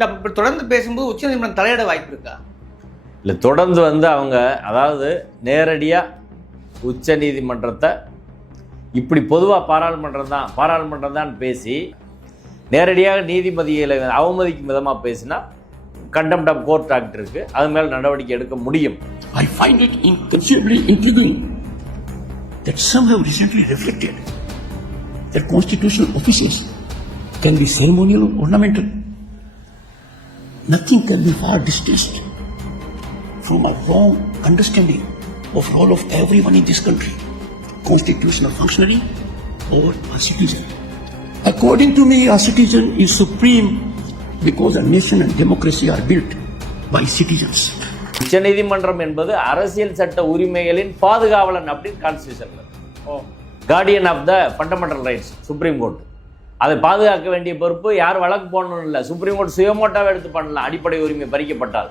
இல்லை இப்போ தொடர்ந்து பேசும்போது உச்சநீதிமன்றம் தலையிட வாய்ப்பு இருக்கா? இல்லை, தொடர்ந்து அவங்க அதாவது நேரடியாக உச்ச நீதிமன்றத்தை இப்படி பொதுவாக பாராளுமன்றம் தான் பேசி நேரடியாக நீதிபதிகளை அவமதிக்கும் விதமாக பேசினா கண்டெம்ட் ஆஃப் கோர்ட் ஆக்ட் இருக்கு, அது மேலே நடவடிக்கை எடுக்க முடியும். I find it inconceivably intriguing that some have recently reflected that constitutional offices can be ceremonial or ornamental. Nothing can be far distant from a wrong understanding of role of everyone in this country, constitutional functionary or a citizen. According to me, a citizen is supreme because a nation and democracy are built by citizens. உச்ச நீதிமன்றம் என்பது அரசியல் சட்ட உரிமைகளின் பாதுகாவலன் அப்படின்னு கான்ஸ்டியூஷன்ல, guardian of the fundamental rights supreme court. அதை பாதுகாக்க வேண்டிய பொறுப்பு யார் வழக்கு போடணும் இல்லை, சுப்ரீம் கோர்ட் சுயமோட்டாவை எடுத்து பண்ணலாம் அடிப்படை உரிமை பறிக்கப்பட்டால்.